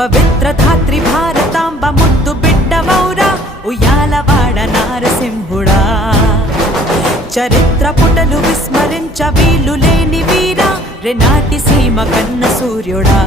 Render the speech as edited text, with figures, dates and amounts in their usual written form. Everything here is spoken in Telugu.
పవిత్ర ధాత్రి భారతాంబ ముద్దు బిడ్డ మౌరా ఉయ్యాలవాడ నారసింహుడా చరిత్ర పుటలు విస్మరించ వీలు లేని వీరా రెనాటి సీమ కన్న సూర్యుడా